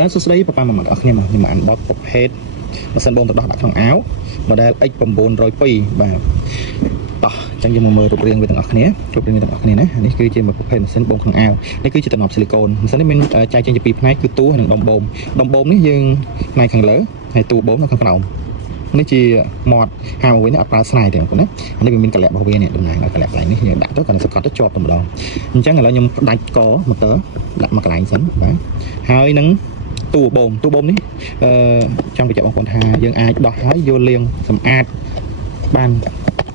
បាទសួស្តីប៉ាប៉ាម៉ាម៉ាអរគ្នាមកខ្ញុំអានបទប្រភេទម៉ាស៊ីនបូមទឹកដោះដាក់ក្នុងអាវ model X902 បាទតោះអញ្ចឹងយើងមកមើលរូបរាងវាទាំងអស់គ្នាណានេះគឺជាមួយប្រភេទម៉ាស៊ីនបូមក្នុងអាវនេះគឺជាតំណប់ស៊ីលីកូនម៉ាស៊ីននេះមានចែកចេញជាពីរផ្នែកគឺតួនិងដុំបូមនេះយើងផ្នែកខាងលើហើយតួបូមនៅខាងក្រោមនេះជាមាត់ហាមួយនេះអត់ប្រើស្នាយទេបងប្អូនណានេះវាមានកលៈរបស់វានេះតំណាងឲ្យកលៈកន្លែងនេះយើងដាក់ទៅគាត់សកត់ទៅជាប់តែម្ដងអញ្ចឹងឥឡូវខ្ញុំផ្ដាច់កម៉ូទ័រដាក់មកកន្លែងសិនបាទហើយនឹងតួបូមនេះចង់បញ្ជាក់បងប្អូនថាយើងអាចដោះហើយយកលាងសម្អាតបាន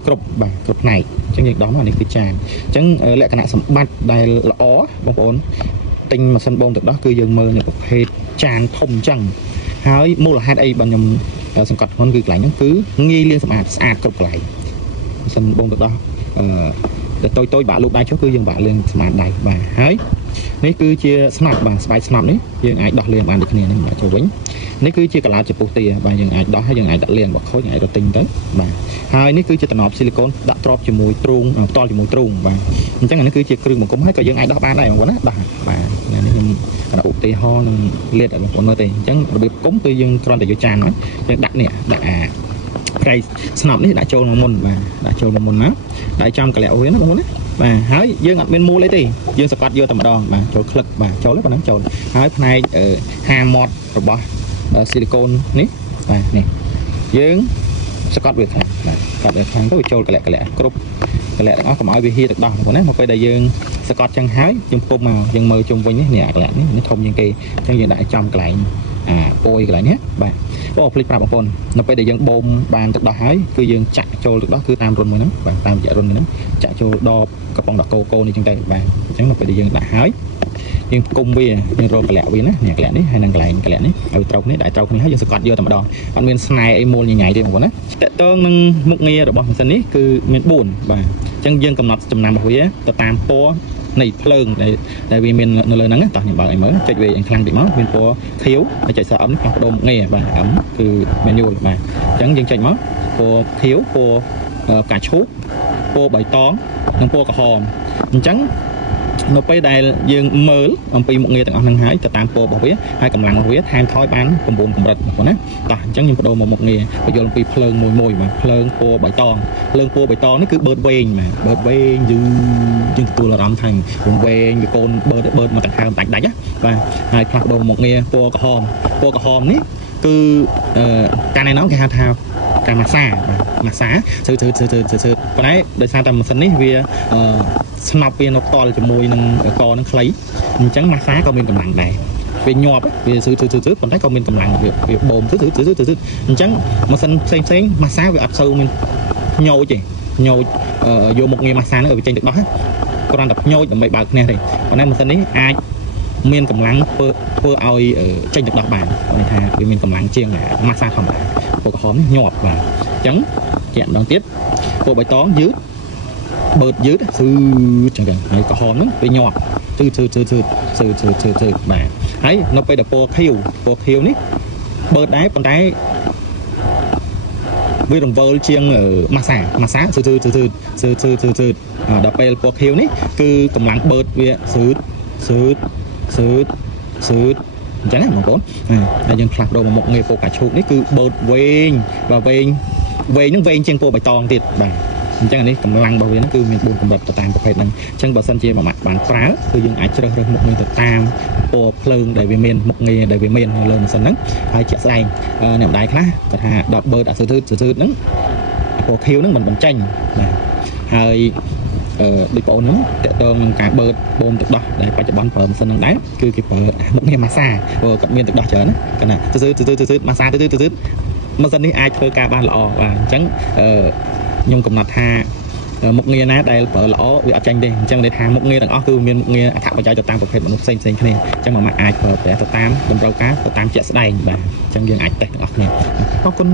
គ្រប់ផ្នែកអញ្ចឹងយើងដោះមកនេះគឺចានអញ្ចឹងលក្ខណៈសម្បត្តិដែលល្អបងប្អូនទិញម៉ាស៊ីនបូមទឹកដោះគឺយើងមើលនៅប្រភេទចានធំអញ្ចឹងហើយមូលហេតុអីបានខ្ញុំសង្កត់ធ្ងន់គឺកន្លែងហ្នឹងគឺងាយលាងសម្អាតស្អាតគ្រប់កន្លែងម៉ាស៊ីនបូមទឹកដោះតូចបាក់លូកដៃចុះគឺយើងបាក់លាងសម្អាតដៃបាទហើយនេះគឺជាស្នាប់បាទស្បែកស្នាប់នេះយើងអាចដោះលាងបានដូចគ្នានេះមកចូលវិញនេះគឺជាកាឡាចំពោះទាបាទយើងអាចដោះហើយយើងអាចដាក់លាងបើខូចយើងអាចរត់ទិញទៅបាទហើយនេះគឺជាតំណប់ស៊ីលីកូនដាក់ទ្របជាមួយទ្រូងផ្ទាល់ជាមួយទ្រូងបាទអញ្ចឹងអានេះគឺជាគ្រឿងបង្គុំហើយក៏យើងអាចដោះបានដែរបងប្អូនណាដោះបាទនេះខ្ញុំកណ្ដាឧទាហរណ៍នឹងលាតឲ្យបងប្អូនមើលទេអញ្ចឹងរបៀបគុំគឺយើងគ្រាន់តែយកចានហ្នឹងយើងដាក់នេះដាក់ប្រៃស្នប់នេះដាក់ចូលមកមុនបាទដាក់ចូលមកមុនណាដាក់ចំកលៈវាណាបងប្អូនណាបាទហើយយើងអត់មានមូលអីទេយើងសកាត់យកតែម្ដងបាទចូលក្លឹកបាទចូលហើយប៉ុណ្ណឹងចូលហើយផ្នែកហាមាត់របស់ស៊ីលីកូននេះបាទនេះយើងសកាត់វាខាងបាទសកាត់វាខាងទៅចូលកលៈគ្រប់កលៈទាំងអស់កុំឲ្យវាហៀទឹកដោះបងប្អូនណាមកពេលដែលយើងសកាត់ចឹងហើយយើងពុំមកយើងមើលជុំវិញនេះកលៈនេះធំជាងគេអញ្ចឹងយើងដាក់ចំកន្លែងពយកន្លែងនេះបាទបងភ្លេចប្រាប់បងប្អូននៅពេលដែលយើងបូមបានទឹកដោះហើយគឺយើងចាក់ចូលទឹកដោះគឺតាមរុនមួយហ្នឹងបាទតាមរយៈរុនហ្នឹងចាក់ចូលដបកំប៉ុងដាក់កូនេះចឹងទៅបាទអញ្ចឹងនៅពេលដែលយើងដាក់ហើយយើងគុំវាយើងរកកលៈវាណានេះកលៈនេះហើយនឹងកន្លែងកលៈនេះឲ្យត្រូវគ្នាដាក់ត្រូវគ្នាហើយយើងសកាត់យកតែម្ដងអត់មានស្នែអីមូលញ៉ៃទេបងប្អូនណាតកតងនឹងមុខងាររបស់ម៉ាស៊ីននេះគឺមាន4បាទអញ្ចឹងយើងកំណត់ចំណាំរបស់វាទៅតាមពណ៌នៃភ្លើងដែលវាមាននៅលើហ្នឹងតោះខ្ញុំបើកឲ្យមើលចុចវាយ៉ាងខ្លាំងតិចមកមានពណ៌ខៀវហើយចុចសារអឹមនេះផ្លាស់ប្ដូរមុខងារបាទអឹមគឺ manual បាទអញ្ចឹងយើងចុចមកពណ៌ខៀវពណ៌ផ្កាឈូកពណ៌បៃតងនិងពណ៌ក្រហមអញ្ចឹងនៅពេលដែលយើងមើលអំពីមុខងារទាំងអស់ហ្នឹងហើយទៅតាមពណ៌របស់វាហើយកម្លាំងរបស់វាថែមថយបាន9កម្រិតបងប្អូនណាតោះអញ្ចឹងខ្ញុំបដូរមកមុខងារបញ្យល់អំពីភ្លើងមួយបាទភ្លើងពណ៌បៃតងភ្លើងពណ៌បៃតងនេះគឺបឺតវែងបាទបឺតវែងយើងទទួលអារម្មណ៍ថាវែងវាកូនបឺតមកដង្ហើមដាច់ណាបាទហើយផ្លាស់ប្ដូរមុខងារពណ៌ក្រហមនេះគឺការណែនាំគេហៅថាការម៉ាស្សាម៉ាស្សាធ្វើប៉ុន្តែដោយសារតែម៉ាស៊ីននេះវាស្នប់វានៅផ្ទាល់ជាមួយនឹងកនឹងខ្លីអញ្ចឹងម៉ាស្សាក៏មានកម្លាំងដែរវាញាប់វាប៉ុន្តែក៏មានកម្លាំងវាបូមអញ្ចឹងម៉ាស៊ីនផ្សេងម៉ាស្សាវាអត់សូវមានញោចទេញោចយកមុខងារម៉ាស្សាហ្នឹងឲ្យវាចេញទឹកដោះគ្រាន់តែញោចដើម្បីបើកគ្នាទេប៉ុន្តែម៉ាស៊ីននេះអាចមានកម្លាំងធ្វើឲ្យចេញទឹកដោះបានន័យថាវាមានកម្លាំងជាងម៉ាស្សាធម្មតាពណ៌ក្រហមនេះញាប់បាទអញ្ចឹងជាក់ម្ដងទៀតពណ៌បៃតងយឺតបឺតយឺតចឹងហើយក្រហមហ្នឹងវាញាប់បាទហើយនៅពេលដែលពណ៌ខៀវនេះបឺតដែរប៉ុន្តែវារង្វើលជាងម៉ាស្សាដល់ពេលពណ៌ខៀវនេះគឺកម្លាំងបឺតវាស៊ឺតអញ្ចឹងណាបងប្អូនហើយយើងផ្លាស់ប្ដូរមកមុខងារពណ៌កាឈូកនេះគឺបឺតវែងបាទវែងហ្នឹងវែងជាងពណ៌បៃតងទៀតបាទអញ្ចឹងនេះកម្លាំងរបស់វាហ្នឹងគឺមាន4កម្រិតទៅតាមប្រភេទហ្នឹងអញ្ចឹងបើសិនជាមួយម៉ាត់បានប្រើគឺយើងអាចជ្រើសរើសមុខងារទៅតាមពណ៌ភ្លើងដែលវាមានមុខងារដែលវាមាននៅលើម៉ាស៊ីនហ្នឹងហើយជាក់ស្ដែងអ្នកម្ដាយខ្លះគាត់ថាដកបឺតអាស៊ឺតហ្នឹងពណ៌ខៀវហ្នឹងមិនបញ្ចេញបាទហើយដូចបងហ្នឹងតកតងនឹងការបឺតបូមទឹកដោះដែលបច្ចុប្បន្នប្រើម៉ាស៊ីនហ្នឹងដែរគឺគេប្រើមុខងារម៉ាស្សាព្រោះគាត់មានទឹកដោះច្រើនណាគាត់ណាស៊ឺតម៉ាស្សាម៉ាស៊ីននេះអាចធ្វើការបានល្អបាទអញ្ចឹងខ្ញុំកំណត់ថាមុខងារណាដែលប្រើល្អវាអត់ចាញ់ទេអញ្ចឹងន័យថាមុខងារទាំងអស់គឺមានមុខងារអត្ថប្រយោជន៍ទៅតាមប្រភេទមនុស្សផ្សេងគ្នាអញ្ចឹងមកអាចប្រើប្រាស់ទៅតាមតម្រូវការទៅតាមជាក់ស្ដែងបាទអញ្ចឹងយើងអាចតេស្តទាំងអស់គ្នាអរគុណ